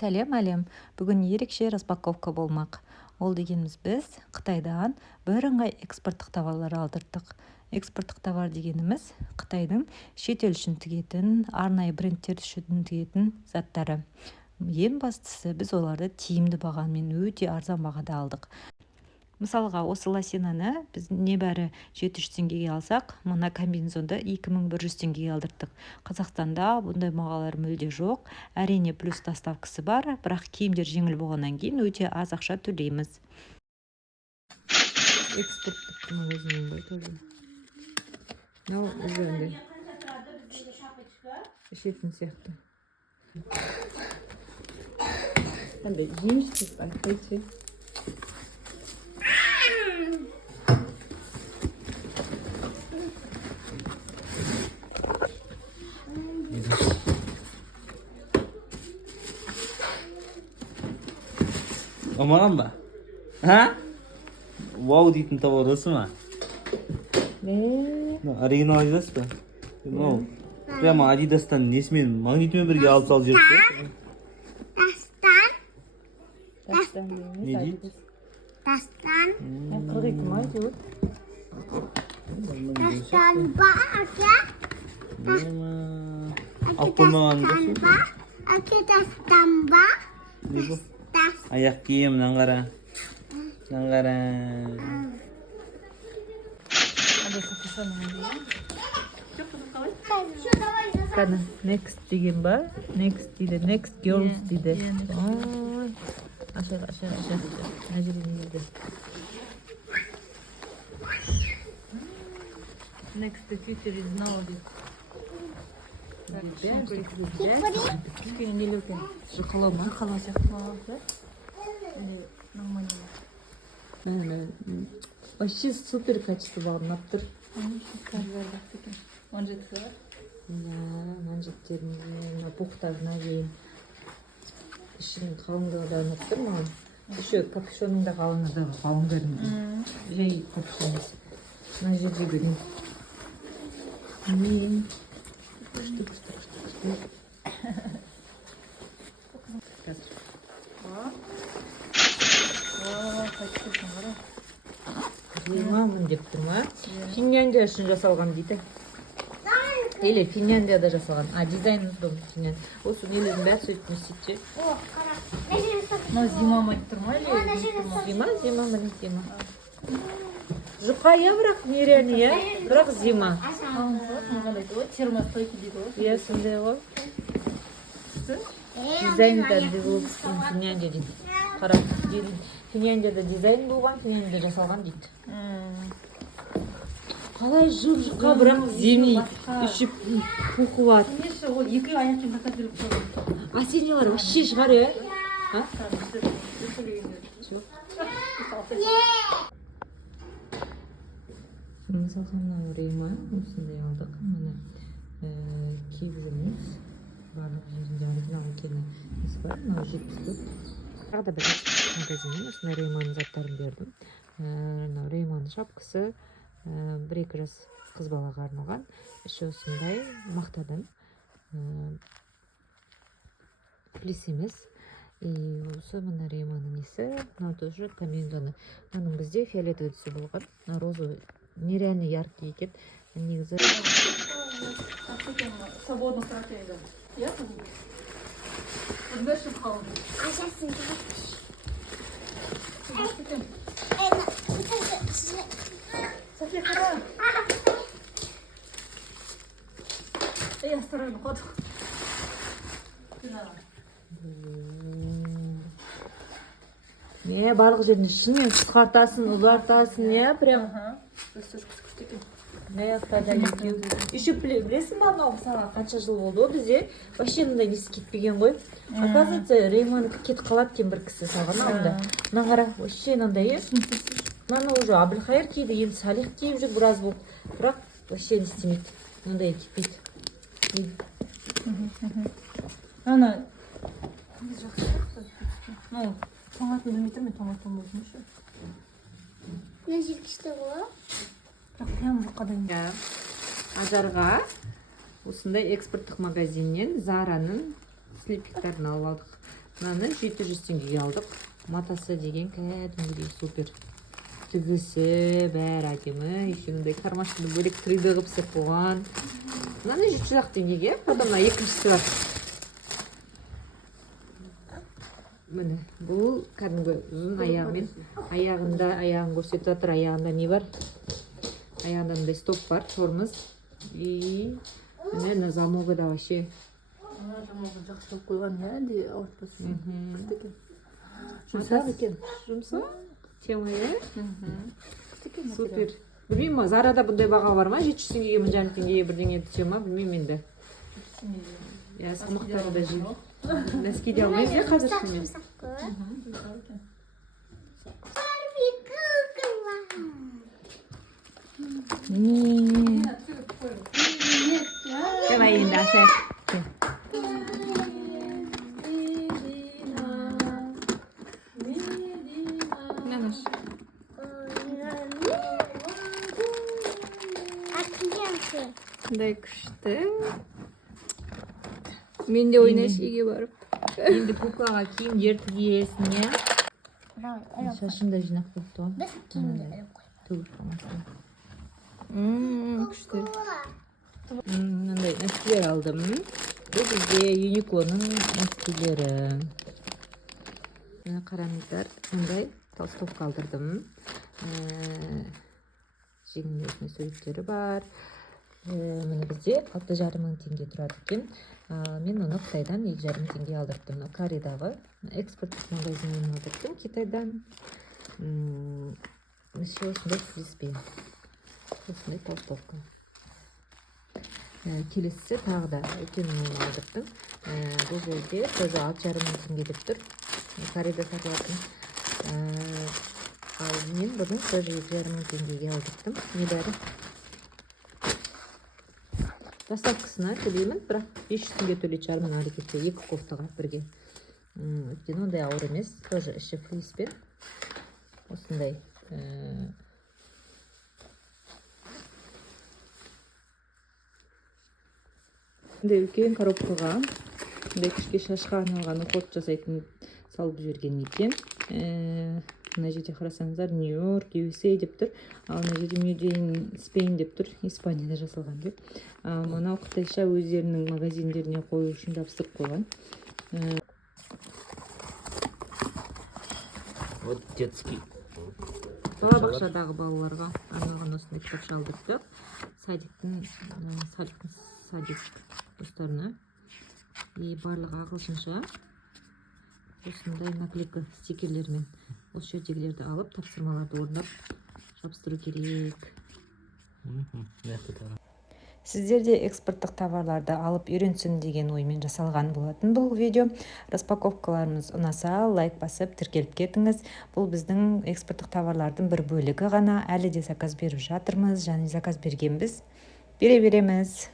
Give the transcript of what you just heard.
Сәлем әлем. Бүгін ерекше распаковка болмақ. Ол дегеніміз біз Қытайдан бірыңғай экспорттық товарлар алдырдық. Экспорттық товар дегеніміз Қытайдың шетел үшін тігетін, арнайы брендтер үшін тігетін заттары. Ең бастысы біз оларды тиімді бағамен өте арзан бағада алдық. Мысалға, осы лосинаны біз небәрі 700 теңгеге алсақ, мына комбинезонды 2100 теңгеге алдырдық. Қазақстанда бұндай бағалар мүлде жоқ. Әрине плюс доставкасы бар, бірақ киімдер жеңіл болғаннан кейін өте аз ақша төлейміз. Экспорттың өзінен бай тоже. Мынау өзінде ішетін сияқты. Қандай жеміс деп айтпайды. Aman ба? Ha? Wow дейтін товар осы ма? Оригинал Adidas па? Мынау прямо Adidas'тан несімен магнитмен бірге алып салып жіберді. Дастан Не дейді? Дастан. 42 май деп. Дастан ба аке? Алып қоймаған ба? Аке дастан ба? Не бұл? Аяқ киім, мынаны қара. Мынаны қара. Қана, next деген ба? Next дейді, next girls дейді. Ашық. Әжірінеді. Next the future is now дейді. Кішкене нелеу екен. Жұқалау ма? Жұқалау сияқты. Нормально. Вообще супер качество бағынап тұр. Манжеті бар? Манжеттерінде, пухтарына дейін. Ішінің қалыңдығы да ұнап тұр маған. Еще капюшонның да қалың көрінеді. Жай капюшон емес. Мына жерде көрейін. Мен... Зимамын деп тұр ма? Финляндия үшін жасалған дейді. Или Финляндияда жасалған. Дизайн Финляндия. Осы нелердің бәрі сөйтіп істейді. Мына зимама деп тұр ма? Зима. Жұқа я, бірақ нереально я, бірақ зима. Термостойки дейді ғой. Я сондай ғой. Дизайндан деп Финляндия дейді. Қарап, Финляндияда дизайн болған, Финляндияда жасалған дейді. Қалай жұқа, бірақ зимний, үшіп пухы бар. Ол екі аяқпен қатар келіп қойған. Осеннялар вообще шығар, е? Мысалы, мына Рейма, осындай алдық. Мына киіп жүрміз. Барлық жерінде оригинал екені несі бар. Мынау 74. Тағы да бір магазиннен осындай Рейманың заттарын бердім. Мынау Рейманың шапкасы, бір-екі жас қыз балаға арналған. Іші осындай мақтадан. Флис емес. Осы мына Рейманың несі. Мынау тоже комбинезоны. Мынаның бізде фиолетовый түсі болған. Розовый. Нереально яркий екен. Негізі Свободно стратегия. Я помню. Подбершим халм. София, қара. Я стараюсь ход. не барлық жерін шынымен қысқартасың, ұзартасың, не прям. Еще білесің ба, анау мысалға қанша жыл болды ғой бізде вообще мындай несі кетпеген ғой. Оказывается, Рейманы кетіп қалады екен бір кісі салған анда. Мына қара, вообще мынандай е. Мына уже Әбілқайыр киді, енді Салих киіп жүр біраз болды. Бірақ вообще не істемейді. Мындай кетпейді. Ана. Ну, тоңатын білмейтін мен тоңатын болдым ше. Ne zirkişte bu? Бірақ прям жұқадан. Ажарға осындай экспорттық магазиннен Зараның слипиктарын алып алдық. мынаны 700 теңгеге алдық. Матасы деген кәдімгідей супер. Тігісі бәрі әдемі. Еще мындай кармашканы бөлек 3D қылып істеп қойған. Мынаны 700 теңгеге. Одан мына екіншісі бар. Міне, бұл кәдімгі ұзын аяғымен, аяғын көрсетіп жатыр. Аяғында не бар? Аяғында мындай стоп бар, тормоз. И міне на замогы да вообще. Жаңағы жақсы қылып қойған, әлде ауыртпасын. Күшті екен. Жұмсақ екен. Жұмсақ? Тема, супер. Білмеймін, Зарада бұндай баға бар ма? 700 теңгеге, 1000 теңгеге бірдеңе түсе ма? Білмеймін енді. Сымақтары да жеп. Нәскиде алмаймыз ya қазір шынымен. Давай енді ашайық. Қандай күшті. Мен де ойнайшы үйге барып. Енді куклаға киімдер тігесің, я? Шашын да жинап қойыпты ғой. Біз киімдерді қойып. Төгіп қалмасын. Күшті. Мынандай носкилер алдым. Бұл бізде Uniqlo'ның носкилері. Мына қараңыздар, мындай толстовка алдырдым. Жеңілесіне суреттері бар. Міне бізде 6,5 мың теңге тұрады екен. Мен оны Қытайдан 2,5 теңге алдырдым. Кореядағы экспорттық магазиннен алдырдым Китайдан. Осындай фриспен. Осындай толстовка. Келесі тағы да үлкенін алдырдым. Бұл жерде тоже 6,5 мың теңге деп тұр. Кореяда сатылатын. Ал мен бұны тоже 2,5 мың теңгеге алдырдым. Не бәрі? Доставкасына төлеймін, бірақ 500 теңге төлейтін шығармын әрекетте 2 кофтаға бірге. Өйткені ондай ауыр емес, тоже іші флиспен. Осындай. Мындай үлкен коробкаға, мындай кішке шашқа арналған уход жасайтын салып жіберген екен. Мына жерде қарасаңыздар Нью-Йорк, USA деп тұр. Ал мына жерде Made in Spain деп тұр. Испанияда жасалған деп. Мынау қытайша өздерінің магазиндеріне қою үшін жабыстырып қойған. Вот детский. Балабақшадағы балаларға арналған осындай кітапша алдырдық. Садик достарына. И барлығы ағылшынша. Осындай наклейка стикерлермен осы жердегілерді алып тапсырмаларды орындап жабыстыру керек. Сіздер де экспорттық товарларды алып үйренсін деген оймен жасалған болатын бұл видео. Распаковкаларымыз ұнаса, лайк басып тіркеліп кетіңіз. Бұл біздің экспорттық товарлардың бір бөлігі ғана. Әлі де заказ беріп жатырмыз, және заказ бергенбіз. Бере береміз.